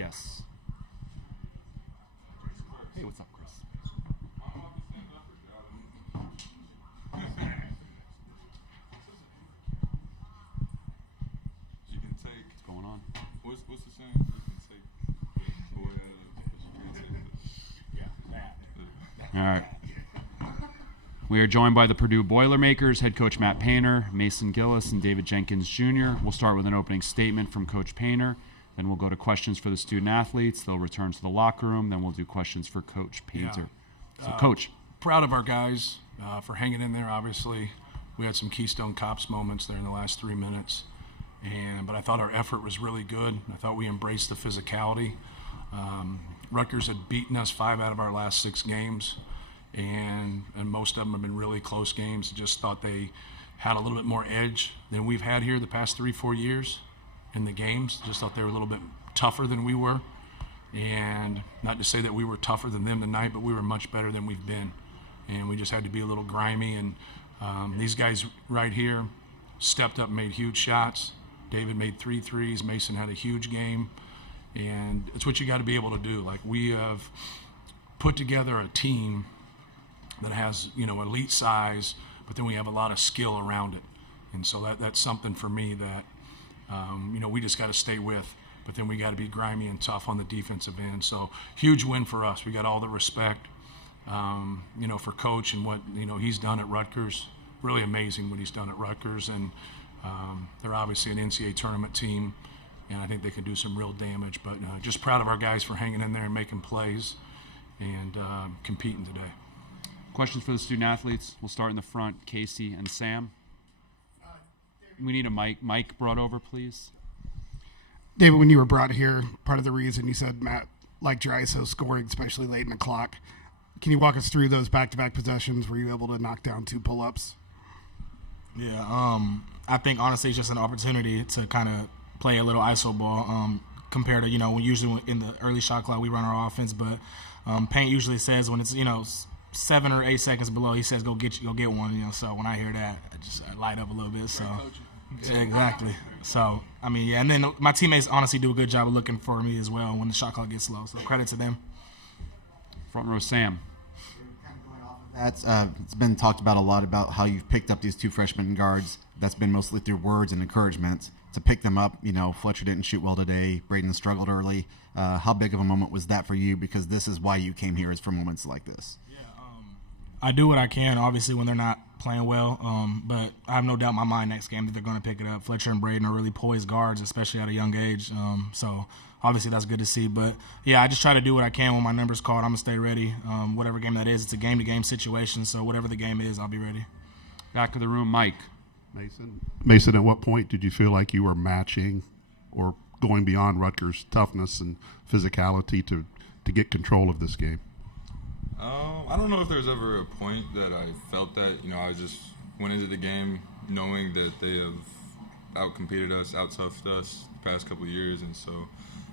Yes. Hey, what's up, Chris? You can take. What's going on? What's the saying? You can take boy out of. All right. We are joined by the Purdue Boilermakers, head coach Matt Painter, Mason Gillis, and David Jenkins Jr. We'll start with an opening statement from Coach Painter. Then we'll go to questions for the student athletes. They'll return to the locker room. Then we'll do questions for Coach Painter. Yeah. So, Coach. Proud of our guys for hanging in there, obviously. We had some Keystone Cops moments there in the last 3 minutes. But I thought our effort was really good. I thought we embraced the physicality. Rutgers had beaten us 5 out of our last 6 games. And most of them have been really close games. Just thought they had a little bit more edge than we've had here the past 3-4 years in the games. Just thought they were a little bit tougher than we were. And not to say that we were tougher than them tonight, but we were much better than we've been. And we just had to be a little grimy. And these guys right here stepped up and made huge shots. David made 3 threes. Mason had a huge game. And it's what you got to be able to do. Like, we have put together a team that has, elite size, but then we have a lot of skill around it. And so that's something for me that, we just got to stay with. But then we got to be grimy and tough on the defensive end. So huge win for us. We got all the respect, for Coach and what, he's done at Rutgers. Really amazing what he's done at Rutgers. And they're obviously an NCAA tournament team, and I think they can do some real damage. But just proud of our guys for hanging in there and making plays and competing today. Questions for the student athletes. We'll start in the front. Casey and Sam. We need a mic. Mike brought over, please. David, when you were brought here, part of the reason you said Matt liked your ISO scoring, especially late in the clock. Can you walk us through those back-to-back possessions? Were you able to knock down 2 pull-ups? Yeah, I think honestly it's just an opportunity to kind of play a little ISO ball compared to, when usually in the early shot clock we run our offense, but Paint usually says when it's, 7 or 8 seconds below, he says go get one, so when I hear that, I light up a little bit. So yeah, exactly. So and then my teammates honestly do a good job of looking for me as well when the shot clock gets slow. So credit to them. Front row, Sam. It's been talked about a lot about how you've picked up these 2 freshman guards. That's been mostly through words and encouragement. To pick them up, Fletcher didn't shoot well today. Braden struggled early. How big of a moment was that for you? Because this is why you came here, is for moments like this. I do what I can, obviously, when they're not playing well. But I have no doubt in my mind next game that they're going to pick it up. Fletcher and Braden are really poised guards, especially at a young age. So obviously that's good to see. But, yeah, I just try to do what I can when my number's called. I'm going to stay ready. Whatever game that is, it's a game-to-game situation. So whatever the game is, I'll be ready. Back of the room, Mike. Mason, at what point did you feel like you were matching or going beyond Rutgers' toughness and physicality to get control of this game? I don't know if there's ever a point that I felt that. I just went into the game knowing that they have outcompeted us, out-toughed us the past couple of years, and so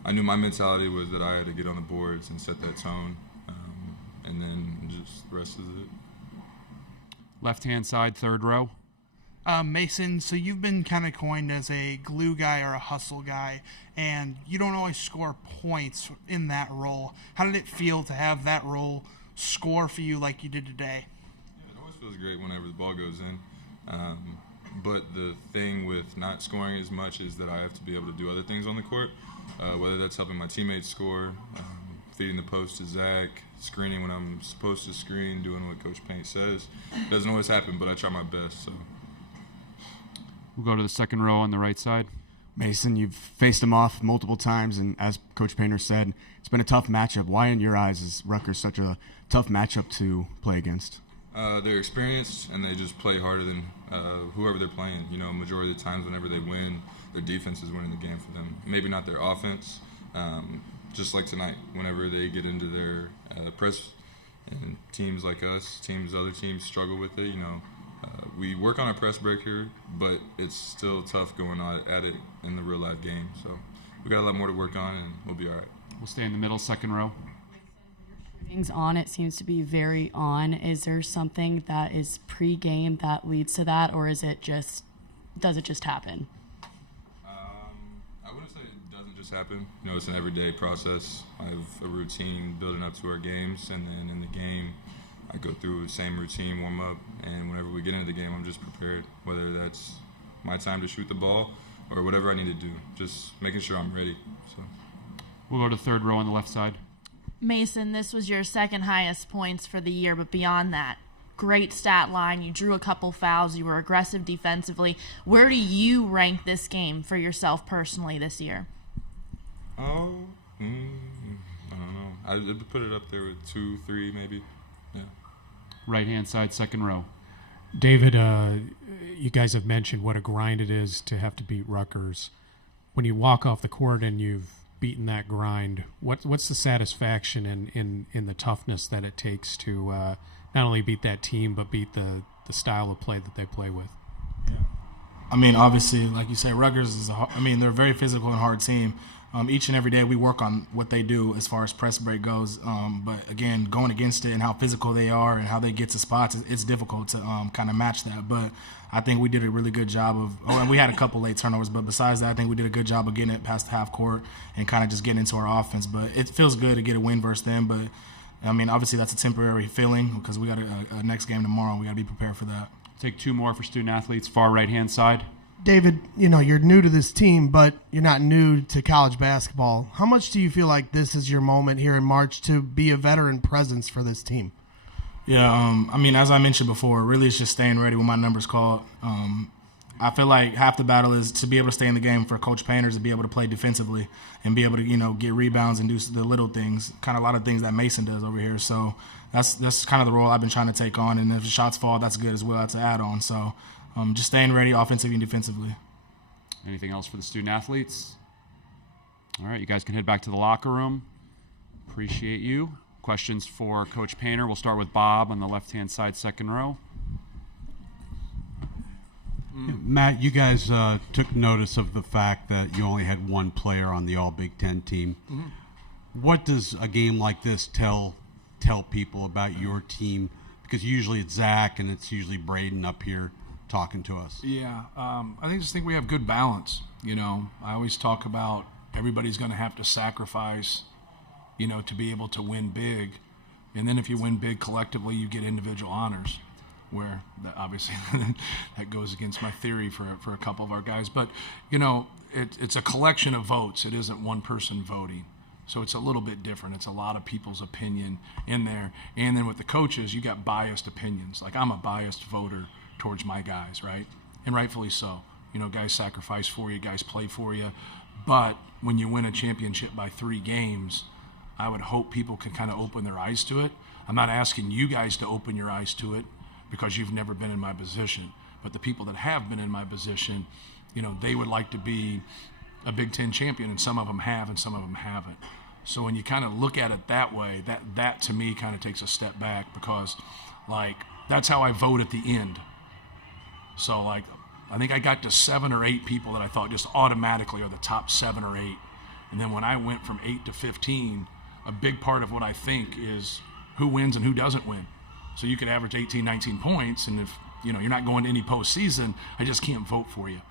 I knew my mentality was that I had to get on the boards and set that tone, and then just the rest is it. Left-hand side, third row. Mason, so you've been kind of coined as a glue guy or a hustle guy, and you don't always score points in that role. How did it feel to have that role score for you like you did today? Yeah, it always feels great whenever the ball goes in. But the thing with not scoring as much is that I have to be able to do other things on the court, whether that's helping my teammates score, feeding the post to Zach, screening when I'm supposed to screen, doing what Coach Paint says. It doesn't always happen, but I try my best. So we'll go to the second row on the right side. Mason, you've faced him off multiple times, and as Coach Painter said, it's been a tough matchup. Why, in your eyes, is Rutgers such a tough matchup to play against? They're experienced, and they just play harder than whoever they're playing. Majority of the times whenever they win, their defense is winning the game for them. Maybe not their offense, just like tonight. Whenever they get into their press, and teams like us, other teams struggle with it, we work on our press break here, but it's still tough going on at it in the real life game. So we got a lot more to work on, and we'll be all right. We'll stay in the middle, second row. Shooting's on. It seems to be very on. Is there something that is pre-game that leads to that, or does it just happen? I wouldn't say it doesn't just just happen. You know, it's an everyday process. I have a routine building up to our games, and then in the game, I go through the same routine, warm up, and whenever we get into the game, I'm just prepared, whether that's my time to shoot the ball or whatever I need to do, just making sure I'm ready. So We'll go to third row on the left side. Mason, this was your second highest points for the year, but beyond that, great stat line. You drew a couple fouls. You were aggressive defensively. Where do you rank this game for yourself personally this year? Oh, I don't know. I'd put it up there with 2, 3 maybe. Yeah. Right-hand side, second row. David, you guys have mentioned what a grind it is to have to beat Rutgers. When you walk off the court and you've beaten that grind, what's the satisfaction in the toughness that it takes to not only beat that team but beat the style of play that they play with? I mean, obviously, like you say, Rutgers is they're a very physical and hard team. Each and every day we work on what they do as far as press break goes. But again, going against it and how physical they are and how they get to spots, it's difficult to kind of match that. But I think we did a really good job of, and we had a couple late turnovers, but besides that, I think we did a good job of getting it past the half court and kind of just getting into our offense. But it feels good to get a win versus them. But I mean, obviously that's a temporary feeling because we got a next game tomorrow. We got to be prepared for that. Take two more for student athletes, far right-hand side. David, you know, you're new to this team, but you're not new to college basketball. How much do you feel like this is your moment here in March to be a veteran presence for this team? Yeah, I mean, as I mentioned before, really it's just staying ready when my number's called. I feel like half the battle is to be able to stay in the game for Coach Painter, to be able to play defensively and be able to, you know, get rebounds and do the little things, kind of a lot of things that Mason does over here. So that's kind of the role I've been trying to take on. And if the shots fall, that's good as well. That's an add-on. So just staying ready offensively and defensively. Anything else for the student athletes? All right, you guys can head back to the locker room. Appreciate you. Questions for Coach Painter. We'll start with Bob on the left-hand side, second row. Matt, you guys took notice of the fact that you only had one player on the All-Big Ten team. Mm-hmm. What does a game like this tell people about your team? Because usually it's Zach and it's usually Braden up here talking to us. Yeah, I just think we have good balance. You know, I always talk about everybody's going to have to sacrifice, you know, to be able to win big. And then if you win big collectively, you get individual honors, where obviously that goes against my theory for a couple of our guys. But, you know, it's a collection of votes. It isn't one person voting. So it's a little bit different. It's a lot of people's opinion in there. And then with the coaches, you got biased opinions. Like, I'm a biased voter towards my guys, right? And rightfully so. You know, guys sacrifice for you, guys play for you. But when you win a championship by 3 games, I would hope people can kind of open their eyes to it. I'm not asking you guys to open your eyes to it because you've never been in my position. But the people that have been in my position, you know, they would like to be a Big Ten champion, and some of them have and some of them haven't. So when you kind of look at it that way, that to me kind of takes a step back because, like, that's how I vote at the end. So, like, I think I got to 7 or 8 people that I thought just automatically are the top 7 or 8. And then when I went from 8 to 15, a big part of what I think is who wins and who doesn't win. So you could average 18, 19 points, and if, you know, you're not going to any postseason, I just can't vote for you.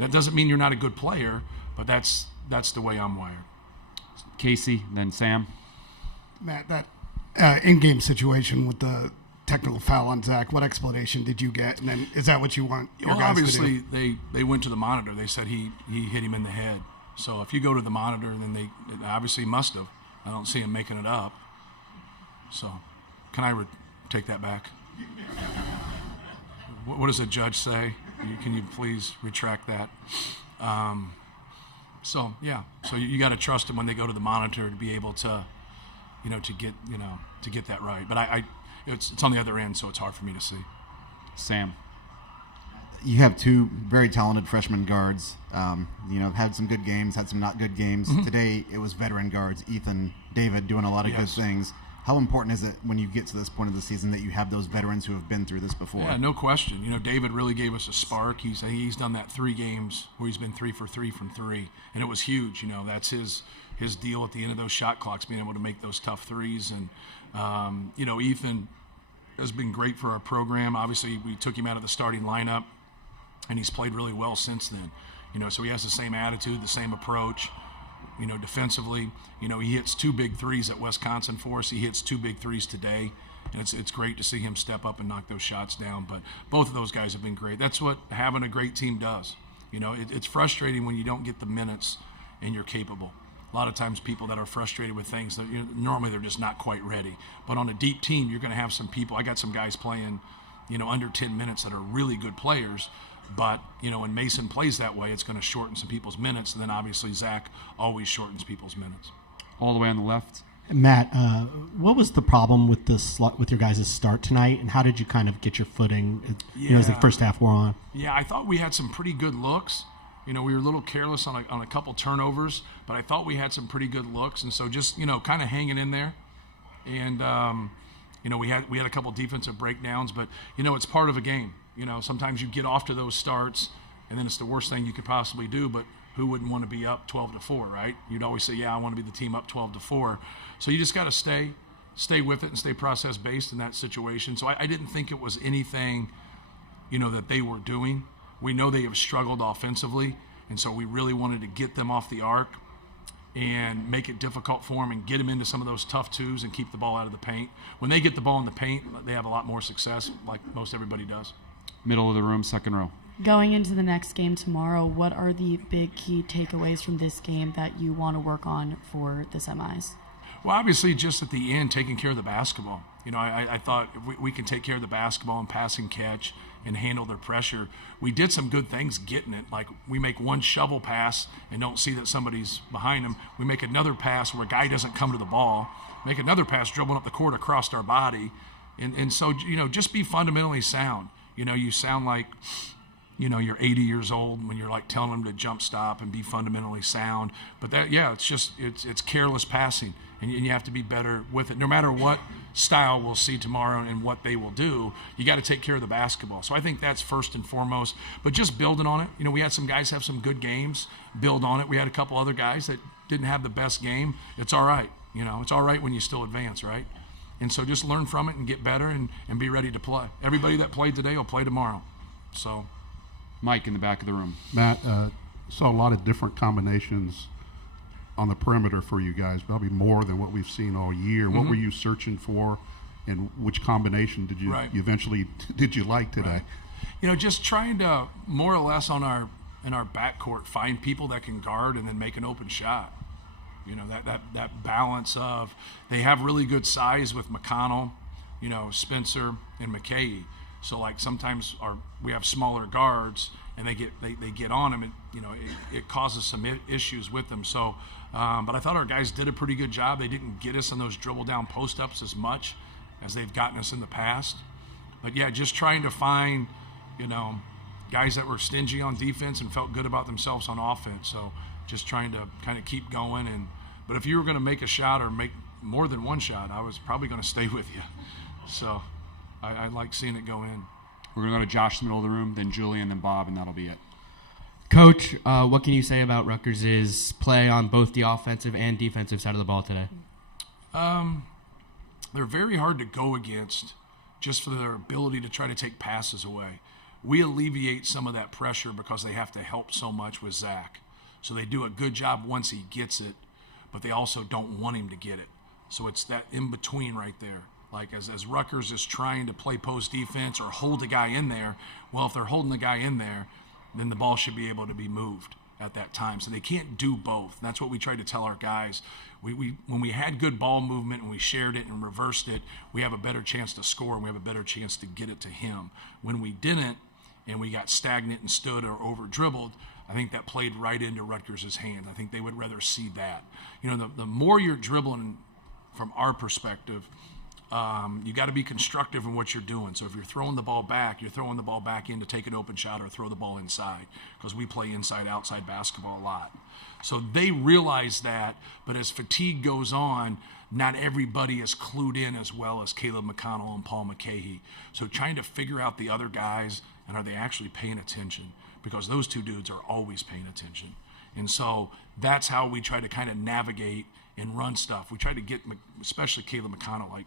That doesn't mean you're not a good player, but that's the way I'm wired. Casey, then Sam. Matt, that in-game situation with the technical foul on Zach, what explanation did you get? And then is that what you want your guys obviously, to do? they went to the monitor. They said he hit him in the head. So if you go to the monitor, then they obviously must have. I don't see him making it up. So can I take that back? What does a judge say? Can you please retract that? So yeah, so you got to trust them when they go to the monitor to be able to, to get that right. But it's on the other end, so it's hard for me to see. Sam. You have 2 very talented freshman guards. Had some good games, had some not good games. Mm-hmm. Today it was veteran guards, Ethan, David, doing a lot of good things. How important is it when you get to this point of the season that you have those veterans who have been through this before? Yeah, no question. David really gave us a spark. He's done that 3 games where he's been 3 for 3 from 3, and it was huge. That's his deal at the end of those shot clocks, being able to make those tough threes. And Ethan has been great for our program. Obviously, we took him out of the starting lineup, and he's played really well since then. So he has the same attitude, the same approach. defensively. He hits 2 big threes at Wisconsin for us. He hits 2 big threes today. And it's great to see him step up and knock those shots down. But both of those guys have been great. That's what having a great team does. It's frustrating when you don't get the minutes and you're capable. A lot of times people that are frustrated with things, that normally they're just not quite ready. But on a deep team, you're going to have some people. I got some guys playing, under 10 minutes that are really good players. But, when Mason plays that way, it's going to shorten some people's minutes. And then obviously Zach always shortens people's minutes. All the way on the left. Matt, what was the problem with with your guys' start tonight, and how did you kind of get your footing as the first half wore on? Yeah, I thought we had some pretty good looks. We were a little careless on a couple turnovers, but I thought we had some pretty good looks, and so just kind of hanging in there. And we had a couple defensive breakdowns, but it's part of a game. Sometimes you get off to those starts, and then it's the worst thing you could possibly do. But who wouldn't want to be up 12-4, right? You'd always say, yeah, I want to be the team up 12-4. So you just got to stay with it and stay process-based in that situation. So I didn't think it was anything, that they were doing. We know they have struggled offensively, and so we really wanted to get them off the arc and make it difficult for them and get them into some of those tough twos and keep the ball out of the paint. When they get the ball in the paint, they have a lot more success, like most everybody does. Middle of the room, second row. Going into the next game tomorrow, what are the big key takeaways from this game that you want to work on for the semis? Well, obviously, just at the end, taking care of the basketball. I thought if we can take care of the basketball and pass and catch and handle their pressure. We did some good things getting it. Like we make one shovel pass and don't see that somebody's behind them. We make another pass where a guy doesn't come to the ball. Make another pass dribbling up the court across our body. And so, just be fundamentally sound. You sound like you're 80 years old when you're like telling them to jump stop and be fundamentally sound. But it's careless passing, and you have to be better with it. No matter what style we'll see tomorrow and what they will do, you got to take care of the basketball. So I think that's first and foremost. But just building on it. We had some guys have some good games. Build on it. We had a couple other guys that didn't have the best game. It's all right. It's all right when you still advance, right? And so just learn from it and get better and be ready to play. Everybody that played today will play tomorrow. So. Mike in the back of the room. Matt, saw a lot of different combinations on the perimeter for you guys, probably more than what we've seen all year. What were you searching for, and which combination did you eventually did you like today? Just trying to more or less in our backcourt find people that can guard and then make an open shot. That balance of they have really good size with McConnell, Spencer and McKay. So like sometimes we have smaller guards and they get on them, and it causes some issues with them. So, but I thought our guys did a pretty good job. They didn't get us in those dribble down post ups as much as they've gotten us in the past. But yeah, just trying to find guys that were stingy on defense and felt good about themselves on offense. So just trying to kind of keep going. But if you were going to make a shot or make more than one shot, I was probably going to stay with you. So. I like seeing it go in. We're going to go to Josh in the middle of the room, then Julian, then Bob, and that'll be it. Coach, what can you say about Rutgers' play on both the offensive and defensive side of the ball today? They're very hard to go against just for their ability to try to take passes away. We alleviate some of that pressure because they have to help so much with Zach. So they do a good job once he gets it, but they also don't want him to get it. So it's that in-between right there. Like as Rutgers is trying to play post defense or hold the guy in there, well, if they're holding the guy in there, then the ball should be able to be moved at that time. So they can't do both. And that's what we try to tell our guys. When we had good ball movement and we shared it and reversed it, we have a better chance to score and we have a better chance to get it to him. When we didn't and we got stagnant and stood or over dribbled, I think that played right into Rutgers' hand. I think they would rather see that. The more you're dribbling from our perspective, you got to be constructive in what you're doing. So if you're throwing the ball back, you're throwing the ball back in to take an open shot or throw the ball inside, because we play inside-outside basketball a lot. So they realize that, but as fatigue goes on, not everybody is clued in as well as Caleb McConnell and Paul McCahey. So trying to figure out the other guys, and are they actually paying attention? Because those two dudes are always paying attention. And so that's how we try to kind of navigate and run stuff. We try to get, especially Caleb McConnell, like,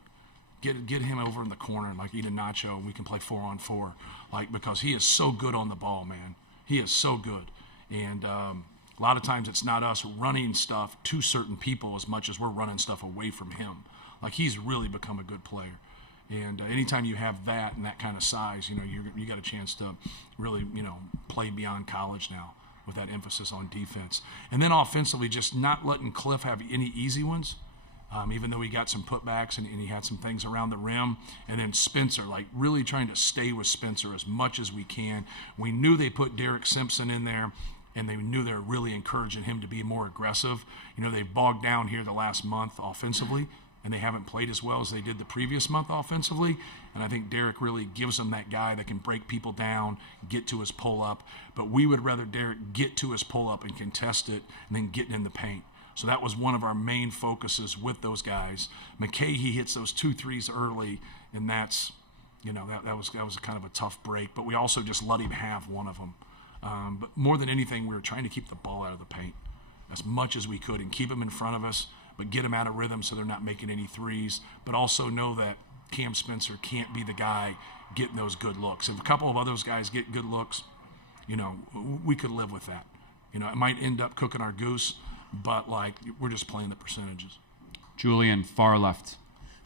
get him over in the corner and like eat a nacho, and we can play 4-on-4, like, because he is so good on the ball, man. He is so good. And A lot of times it's not us running stuff to certain people as much as we're running stuff away from him. Like, he's really become a good player. And anytime you have that and that kind of size, you got a chance to really, play beyond college now with that emphasis on defense. And then offensively, just not letting Cliff have any easy ones, even though he got some putbacks and he had some things around the rim. And then Spencer, like, really trying to stay with Spencer as much as we can. We knew they put Derek Simpson in there, and they knew they were really encouraging him to be more aggressive. They've bogged down here the last month offensively, and they haven't played as well as they did the previous month offensively. And I think Derek really gives them that guy that can break people down, get to his pull-up. But we would rather Derek get to his pull-up and contest it and then get in the paint. So that was one of our main focuses with those guys. McKay, he hits those 2 threes early, and that's, that was kind of a tough break. But we also just let him have one of them. But more than anything, we were trying to keep the ball out of the paint as much as we could and keep them in front of us, but get them out of rhythm so they're not making any threes. But also know that Cam Spencer can't be the guy getting those good looks. If a couple of those guys get good looks, we could live with that. It might end up cooking our goose, but, we're just playing the percentages. Julian, far left.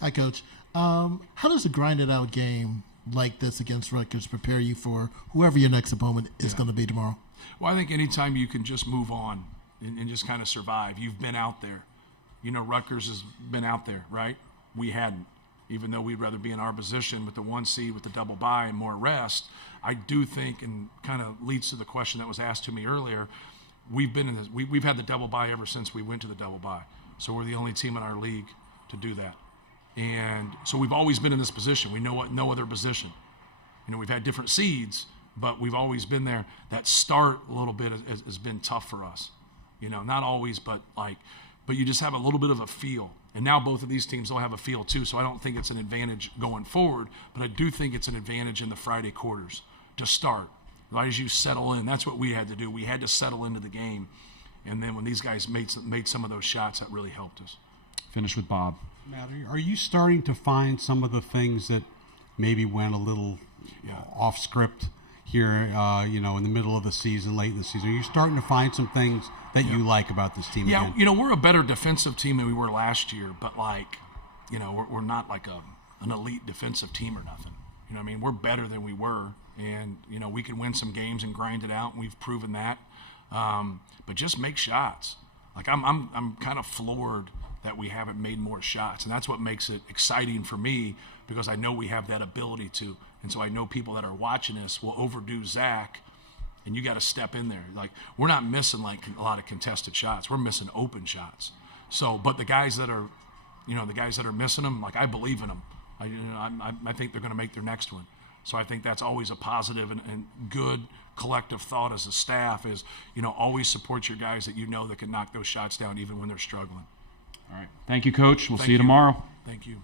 Hi, Coach. How does a grinded-out game like this against Rutgers prepare you for whoever your next opponent is going to be tomorrow? Well, I think anytime you can just move on and just kind of survive, you've been out there. Rutgers has been out there, right? We hadn't. Even though we'd rather be in our position with the 1 seed with the double bye and more rest, I do think, and kind of leads to the question that was asked to me earlier, we've been in this. We've had the double bye ever since we went to the double bye. So we're the only team in our league to do that. And so we've always been in this position. We know what no other position. We've had different seeds, but we've always been there. That start a little bit has been tough for us. Not always, but you just have a little bit of a feel. And now both of these teams don't have a feel too, so I don't think it's an advantage going forward, but I do think it's an advantage in the Friday quarters to start. Right as you settle in, that's what we had to do. We had to settle into the game. And then when these guys made some of those shots, that really helped us. Finish with Bob. Matt, are you starting to find some of the things that maybe went a little off script here, in the middle of the season, late in the season? Are you starting to find some things that you like about this team again? We're a better defensive team than we were last year, but we're not like an elite defensive team or nothing. We're better than we were, and we can win some games and grind it out, and we've proven that. But just make shots. I'm kind of floored that we haven't made more shots, and that's what makes it exciting for me, because I know we have that ability to, and so I know people that are watching us will overdo Zach, and you got to step in there. We're not missing a lot of contested shots. We're missing open shots. So, but the guys that are, missing them, I believe in them. I think they're going to make their next one. So I think that's always a positive and good collective thought as a staff is, always support your guys that that can knock those shots down even when they're struggling. All right. Thank you, Coach. We'll see you tomorrow. Thank you.